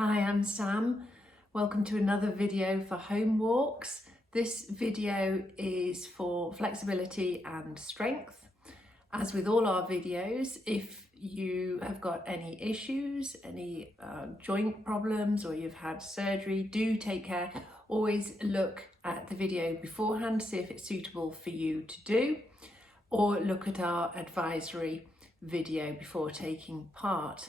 Hi, I'm Sam. Welcome to another video for home walks. This video is for flexibility and strength. As with all our videos, if you have got any issues, any joint problems, or you've had surgery, do take care. Always look at the video beforehand, see if it's suitable for you to do, or look at our advisory video before taking part.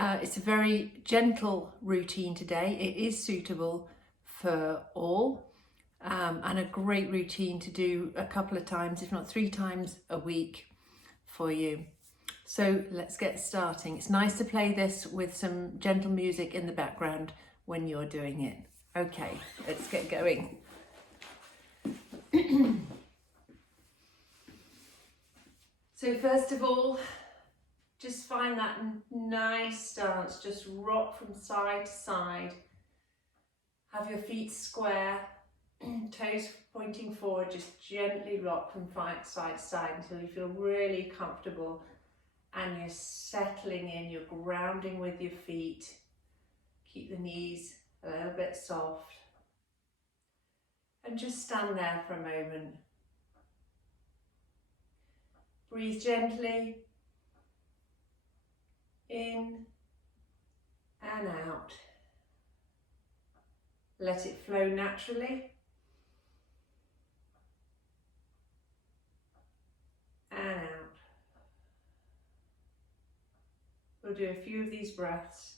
It's a very gentle routine today. It is suitable for all and a great routine to do a couple of times, if not 3 times a week for you. So let's get starting. It's nice to play this with some gentle music in the background when you're doing it. Okay, let's get going. So first of all, just find that nice stance, just rock from side to side. Have your feet square, toes pointing forward, just gently rock from side to side until you feel really comfortable and you're settling in, you're grounding with your feet. Keep the knees a little bit soft. And just stand there for a moment. Breathe gently in and out. Let it flow naturally. And out. We'll do a few of these breaths.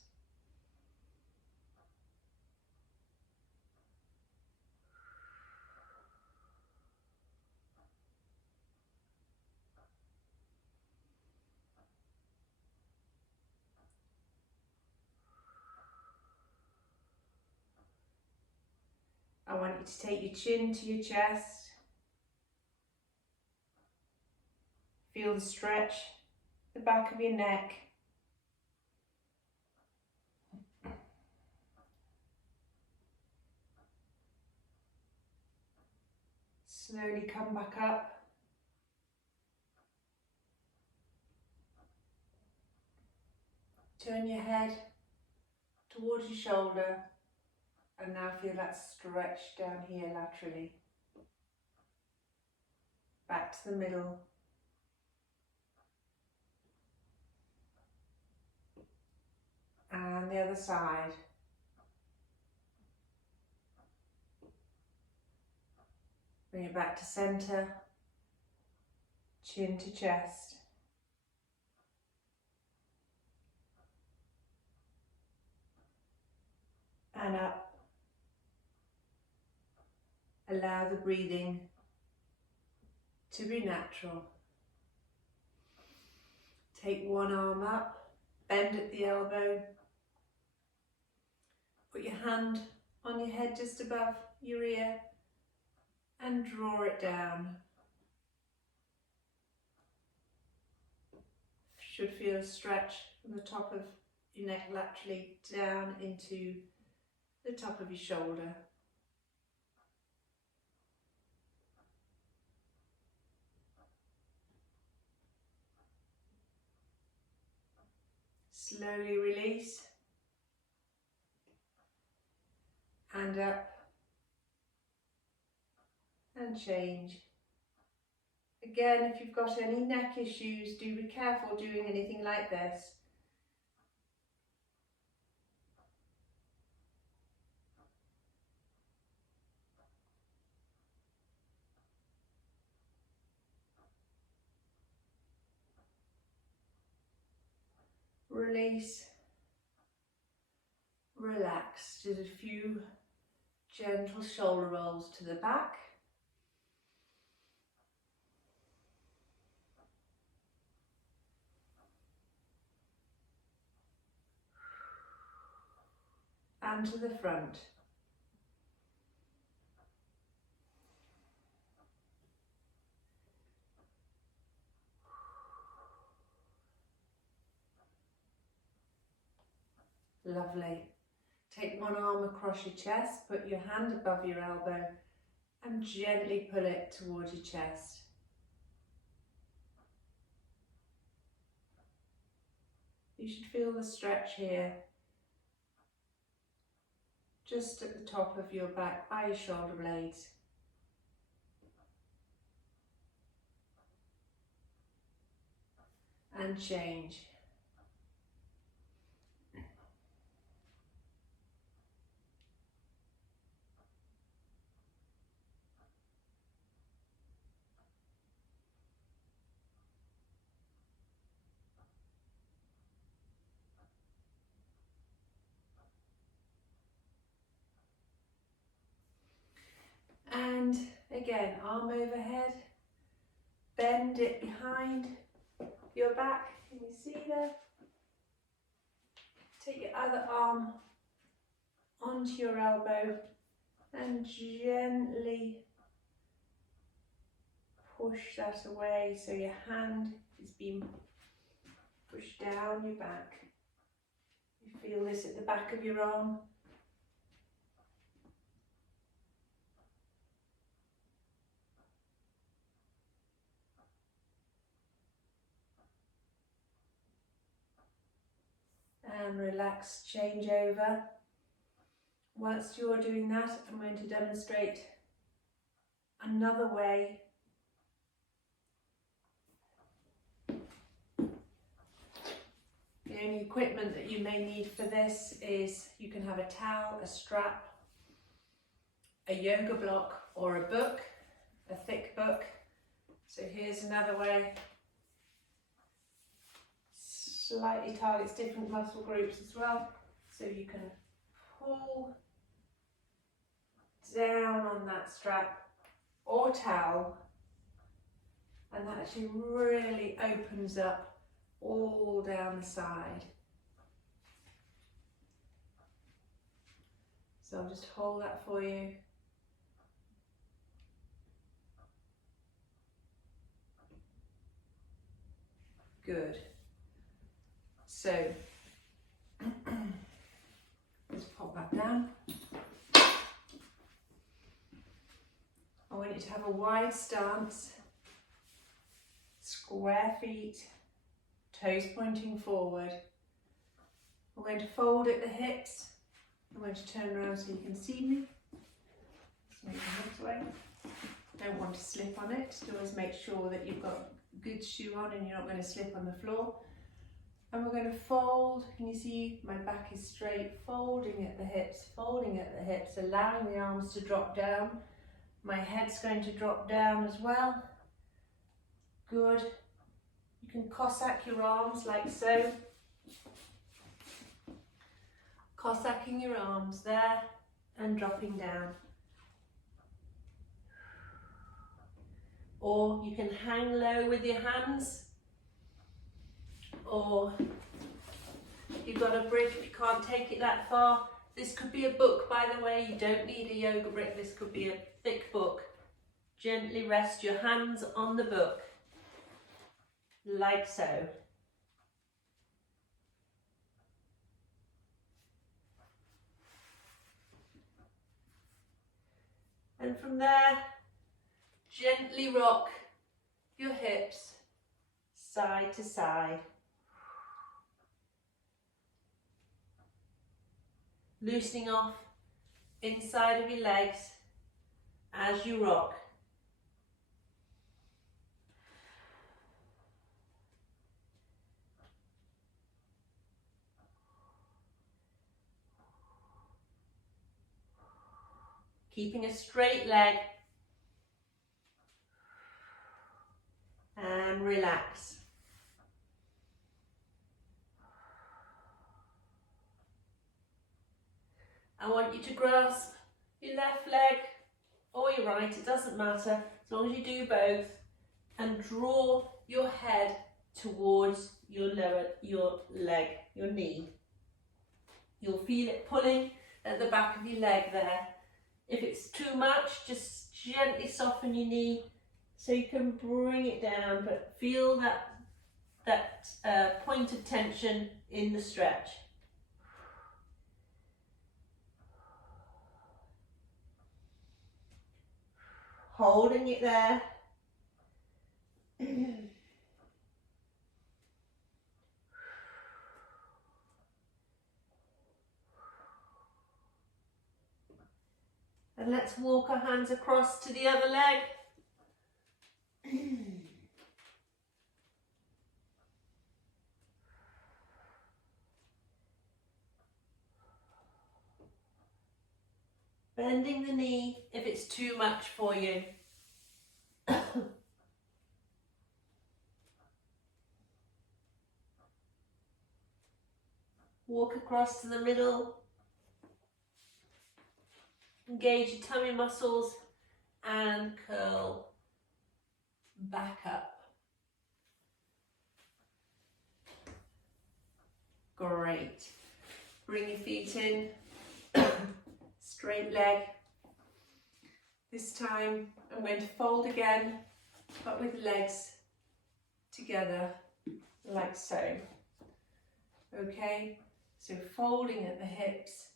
I want you to take your chin to your chest. Feel the stretch, the back of your neck. Slowly come back up. Turn your head towards your shoulder and now feel that stretch down here laterally. Back to the middle. And the other side. Bring it back to center, chin to chest. And up. Allow the breathing to be natural. Take one arm up, bend at the elbow. Put your hand on your head just above your ear and draw it down. Should feel a stretch from the top of your neck laterally down into the top of your shoulder. Slowly release and up and change. Again, if you've got any neck issues, do be careful doing anything like this. Release, relax, just a few gentle shoulder rolls to the back. And to the front. Lovely. Take one arm across your chest, put your hand above your elbow and gently pull it towards your chest. You should feel the stretch here just at the top of your back by your shoulder blades. And change. And again, arm overhead, bend it behind your back. Can you see there? Take your other arm onto your elbow and gently push that away so your hand is being pushed down your back. You feel this at the back of your arm. And relax, change over. Whilst you're doing that, I'm going to demonstrate another way. The only equipment that you may need for this is you can have a towel, a strap, a yoga block or a book, a thick book. So here's another way. Slightly targets different muscle groups as well. So you can pull down on that strap or towel, and that actually really opens up all down the side. So I'll just hold that for you. Good. So let's pop that down. I want you to have a wide stance, square feet, toes pointing forward. I'm going to fold at the hips. I'm going to turn around so you can see me. Just make the hips away. Don't want to slip on it. Just always make sure that you've got a good shoe on and you're not going to slip on the floor. And we're going to fold. Can you see my back is straight? Folding at the hips, allowing the arms to drop down. My head's going to drop down as well. Good. You can Cossack your arms like so. Cossacking your arms there and dropping down. Or you can hang low with your hands. Or you've got a brick, if you can't take it that far. This could be a book, by the way. You don't need a yoga brick. This could be a thick book. Gently rest your hands on the book, like so. And from there, gently rock your hips side to side. Loosening off inside of your legs as you rock. Keeping a straight leg and relax. I want you to grasp your left leg or your right, it doesn't matter, as long as you do both, and draw your head towards your leg, your knee. You'll feel it pulling at the back of your leg there. If it's too much, just gently soften your knee so you can bring it down, but feel that point of tension in the stretch. Holding it there. And let's walk our hands across to the other leg. Bending the knee if it's too much for you. Walk across to the middle. Engage your tummy muscles and curl back up. Great. Bring your feet in. Straight leg. This time I'm going to fold again, but with legs together like so. Okay, so folding at the hips,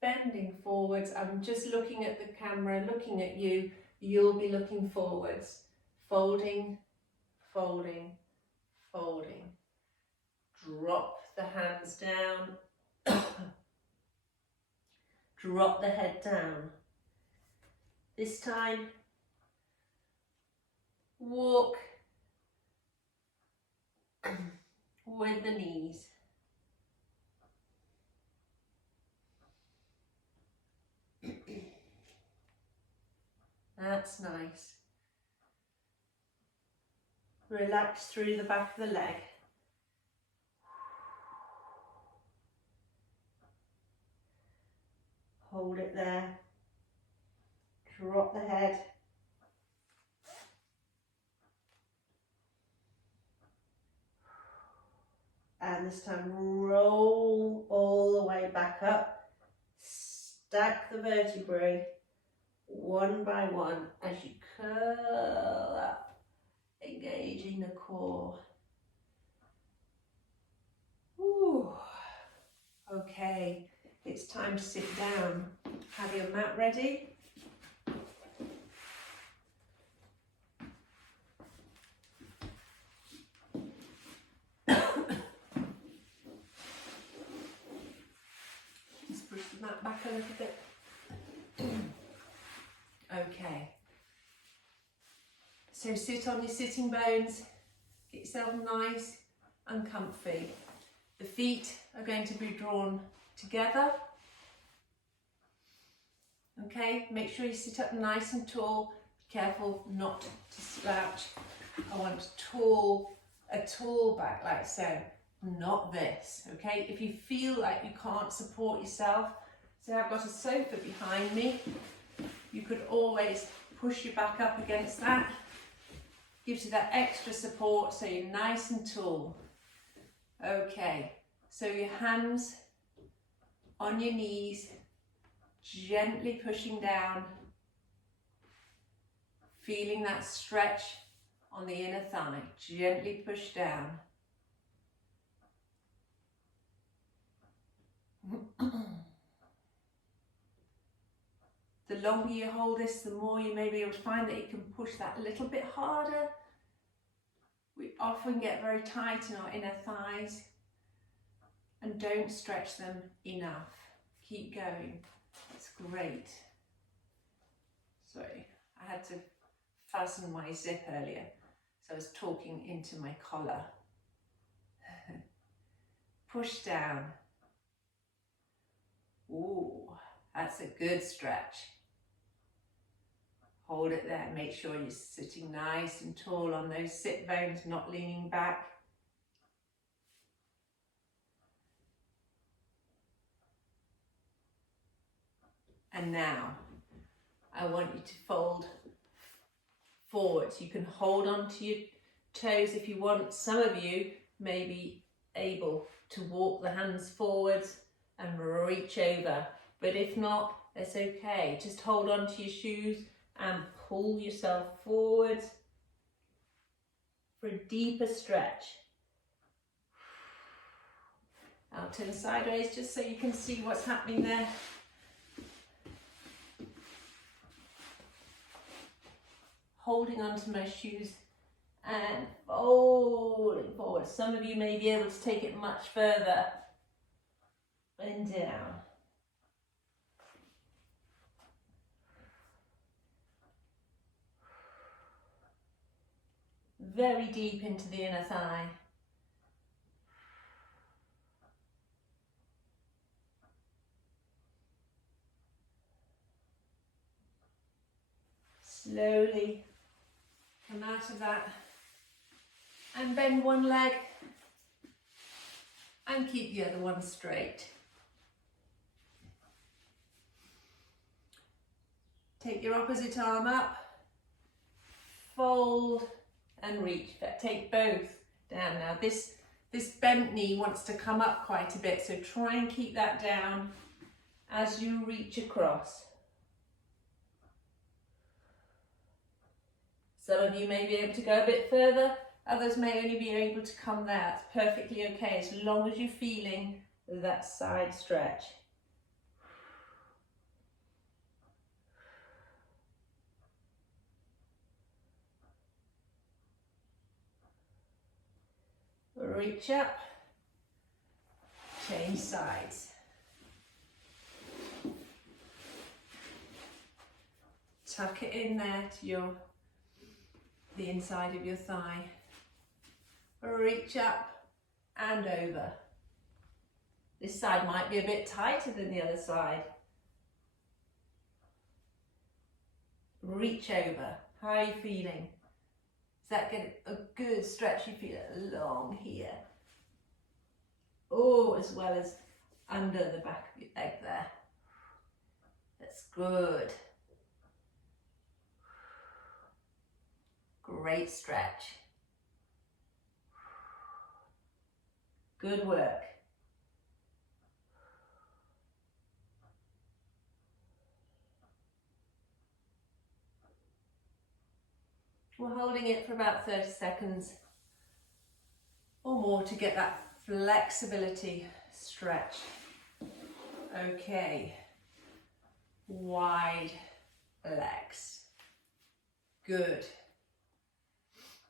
bending forwards. I'm just looking at the camera, looking at you. You'll be looking forwards. Folding, folding, folding. Drop the hands down. Drop the head down. This time, walk with the knees. That's nice. Relax through the back of the leg. Hold it there. Drop the head. And this time roll all the way back up. Stack the vertebrae one by one as you curl up, engaging the core. Ooh. Okay, it's time to sit down. Have your mat ready? Just push the mat back a little bit. Okay, so sit on your sitting bones, get yourself nice and comfy. The feet are going to be drawn together. Okay, make sure you sit up nice and tall. Be careful not to slouch. I want a tall back like so, not this. Okay, if you feel like you can't support yourself, so I've got a sofa behind me. You could always push your back up against that. Gives you that extra support so you're nice and tall. Okay, so your hands on your knees, gently pushing down, feeling that stretch on the inner thigh. Gently push down. The longer you hold this, the more you may be able to find that you can push that a little bit harder. We often get very tight in our inner thighs and don't stretch them enough. Keep going. It's great. Sorry, I had to fasten my zip earlier, so I was talking into my collar. Push down. Ooh, that's a good stretch. Hold it there. Make sure you're sitting nice and tall on those sit bones, not leaning back. And now, I want you to fold forwards. You can hold on to your toes if you want. Some of you may be able to walk the hands forwards and reach over. But if not, that's okay. Just hold on to your shoes and pull yourself forwards for a deeper stretch. I'll turn sideways just so you can see what's happening there. Holding onto my shoes and folding forward. Some of you may be able to take it much further. And down. very deep into the inner thigh. Slowly come out of that and bend one leg and keep the other one straight. Take your opposite arm up, fold and reach. Take both down now. This bent knee wants to come up quite a bit, so try and keep that down as you reach across. Some of you may be able to go a bit further, others may only be able to come there. It's perfectly okay as long as you're feeling that side stretch. Reach up, change sides. Tuck it in there to the inside of your thigh. Reach up and over. This side might be a bit tighter than the other side. Reach over. How are you feeling? Is that a good stretch? You feel it along here. Oh, as well as under the back of your leg there. That's good. Great stretch. Good work. We're holding it for about 30 seconds or more to get that flexibility stretch. Okay. Wide legs. Good.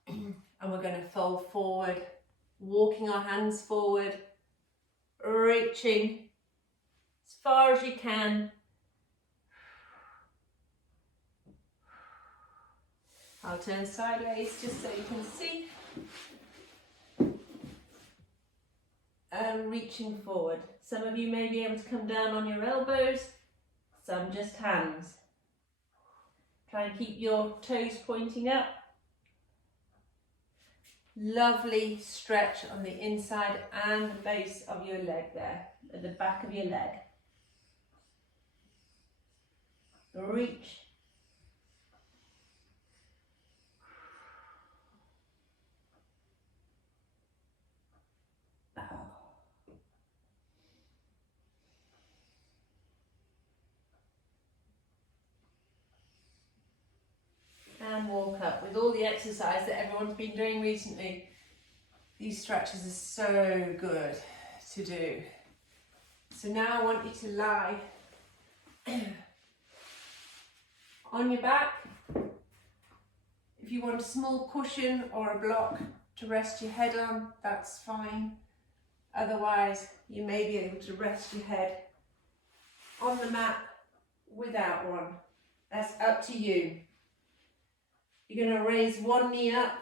And we're going to fold forward, walking our hands forward, reaching as far as you can. I'll turn sideways just so you can see. And reaching forward. Some of you may be able to come down on your elbows, some just hands. Try and keep your toes pointing up. Lovely stretch on the inside and the base of your leg there, at the back of your leg. Reach. And walk up. With all the exercise that everyone's been doing recently, these stretches are so good to do. So now I want you to lie on your back. If you want a small cushion or a block to rest your head on, that's fine. Otherwise, you may be able to rest your head on the mat without one. That's up to you. You're going to raise one knee up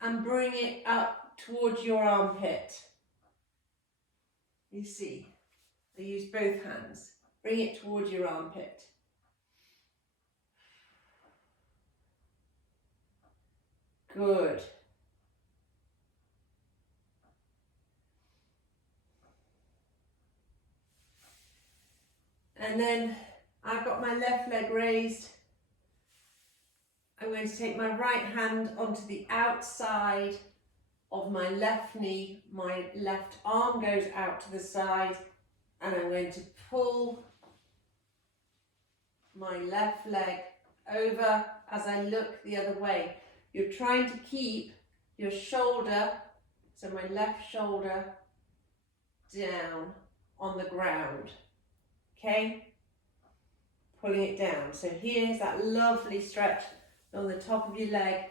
and bring it up towards your armpit. You see, I use both hands. Bring it towards your armpit. Good. And then I've got my left leg raised. I'm going to take my right hand onto the outside of my left knee. My left arm goes out to the side and I'm going to pull my left leg over as I look the other way. You're trying to keep your shoulder, so my left shoulder, down on the ground. Okay? Pulling it down. So here's that lovely stretch on the top of your leg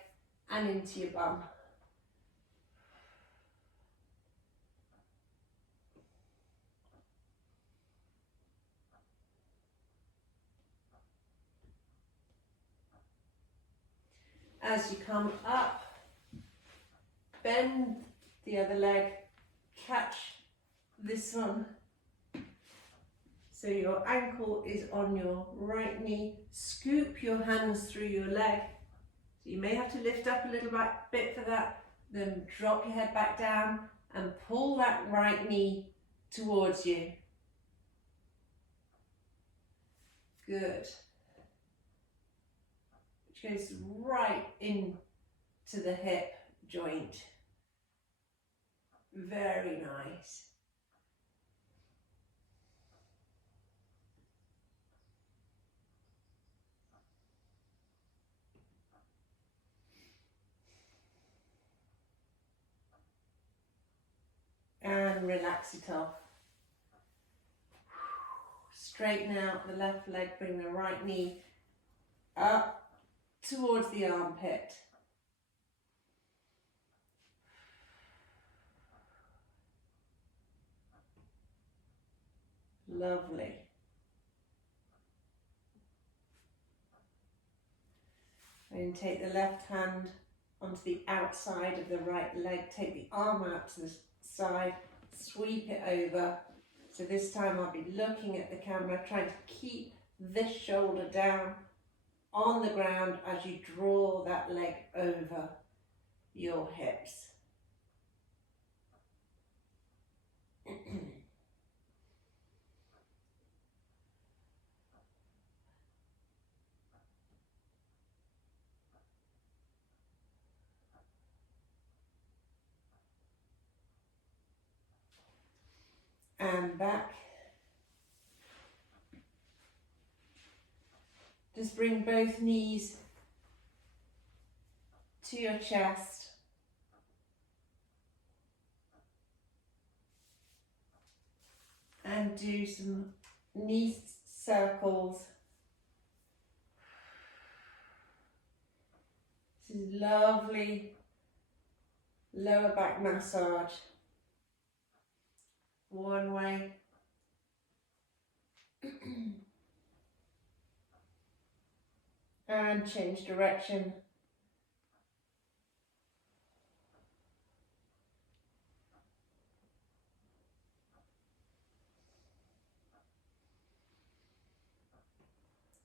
and into your bum. As you come up, bend the other leg, catch this one. So your ankle is on your right knee. Scoop your hands through your leg. So you may have to lift up a little bit for that, then drop your head back down and pull that right knee towards you. Good. Which goes right into the hip joint. Very nice. And relax it off. Straighten out the left leg, bring the right knee up towards the armpit. Lovely. And take the left hand onto the outside of the right leg, take the arm out to the side, sweep it over. So this time I'll be looking at the camera, trying to keep this shoulder down on the ground as you draw that leg over your hips. And back. Just bring both knees to your chest. And do some knee circles. This is lovely lower back massage. One way. And change direction.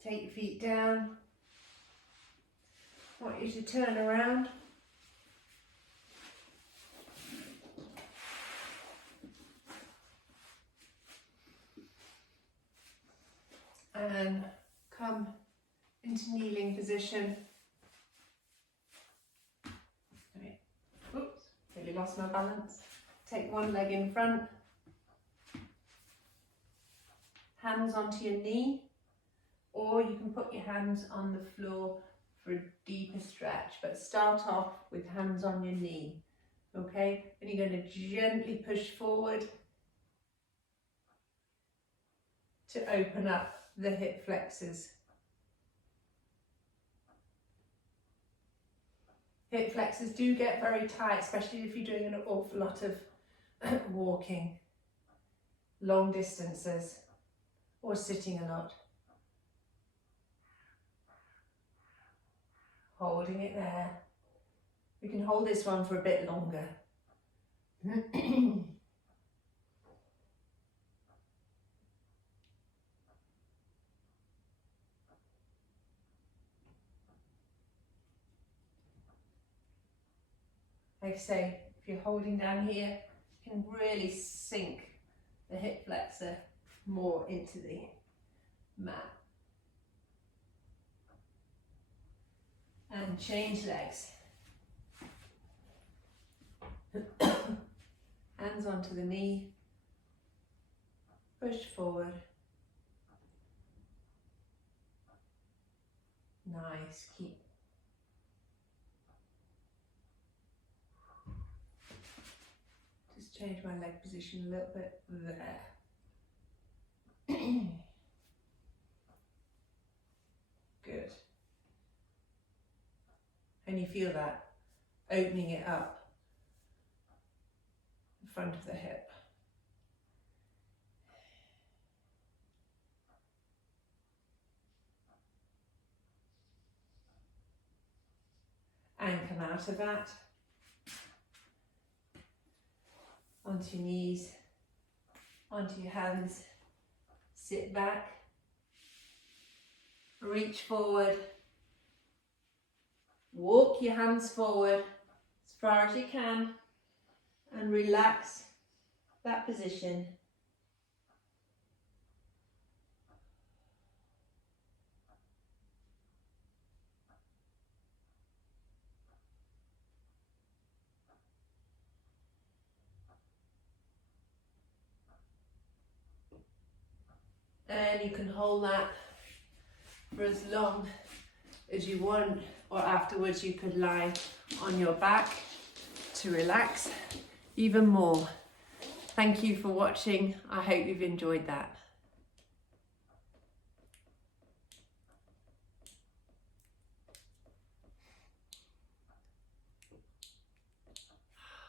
Take your feet down. I want you to turn around. And come into kneeling position. Okay. Oops, really lost my balance. Take one leg in front. Hands onto your knee, or you can put your hands on the floor for a deeper stretch, but start off with hands on your knee. Okay, and you're going to gently push forward to open up the hip flexors. Hip flexors do get very tight, especially if you're doing an awful lot of walking, long distances, or sitting a lot. Holding it there. We can hold this one for a bit longer. Like I say, if you're holding down here, you can really sink the hip flexor more into the mat. And change legs. Hands onto the knee. Push forward. Nice, keep. Just change my leg position a little bit there. Good. And you feel that opening it up in front of the hip. And come out of that. onto your knees, onto your hands, sit back, reach forward, walk your hands forward as far as you can and relax that position. And you can hold that for as long as you want, or afterwards you could lie on your back to relax even more. Thank you for watching. I hope you've enjoyed that.